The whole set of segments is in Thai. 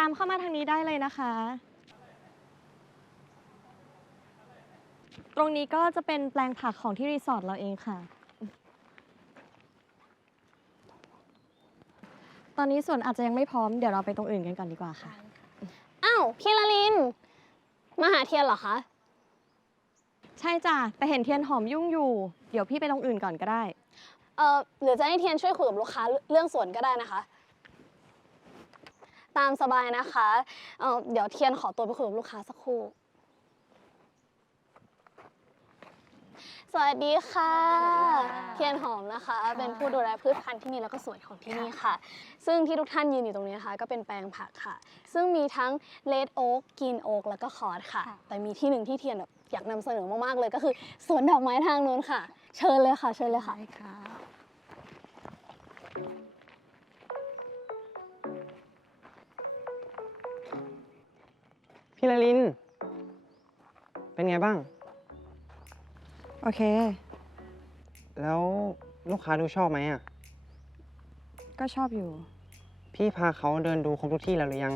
ตามเข้ามาทางนี้ได้เลยนะคะ ตรงนี้ก็จะเป็นแปลงผักของที่รีสอร์ทเราเองค่ะ ตอนนี้ส่วนอาจจะยังไม่พร้อม เดี๋ยวเราไปตรงอื่นกันก่อนดีกว่าค่ะ อ้าวพี่ละลิน มาหาเทียนเหรอคะ ใช่จ้ะ แต่เห็นเทียนหอมยุ่งอยู่ เดี๋ยวพี่ไปตรงอื่นก่อนก็ได้ เออหรือจะให้เทียนช่วยคุยกับลูกค้าเรื่องสวนก็ได้นะคะ ตามสบายนะคะเออเดี๋ยวเทียนขอตัวไปคุยกับลูกค้าสักครู่ สวัสดีค่ะ เทียนหอมนะคะ เป็นผู้ดูแลพืชพันธุ์ที่นี่แล้วก็สวนของที่นี่ค่ะ ซึ่งที่ทุกท่านยืนอยู่ตรงนี้นะคะ ก็เป็นแปลงผักค่ะ ซึ่งมีทั้งเลดโอ๊กกินโอ๊กแล้วก็คอร์ดค่ะ แต่มีที่หนึ่งที่เทียนแบบอยากนำเสนอมากๆเลยก็คือสวนดอกไม้ทางนู้นค่ะ เชิญเลยค่ะ เชิญเลยค่ะ พี่ละลิน เป็นไงบ้าง โอเค แล้วลูกค้าดูชอบไหมอะ ก็ชอบอยู่ พี่พาเขาเดินดูครบทุกที่แล้วหรือยัง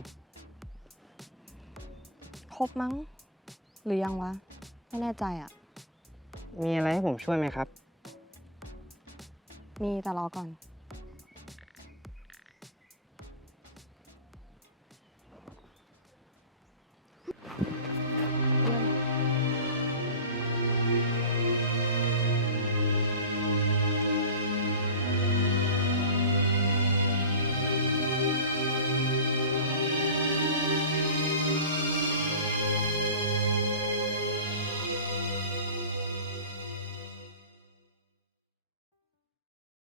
ครบมั้ง หรือยังวะ ไม่แน่ใจอะ มีอะไรให้ผมช่วยไหมครับ มีแต่รอก่อนโ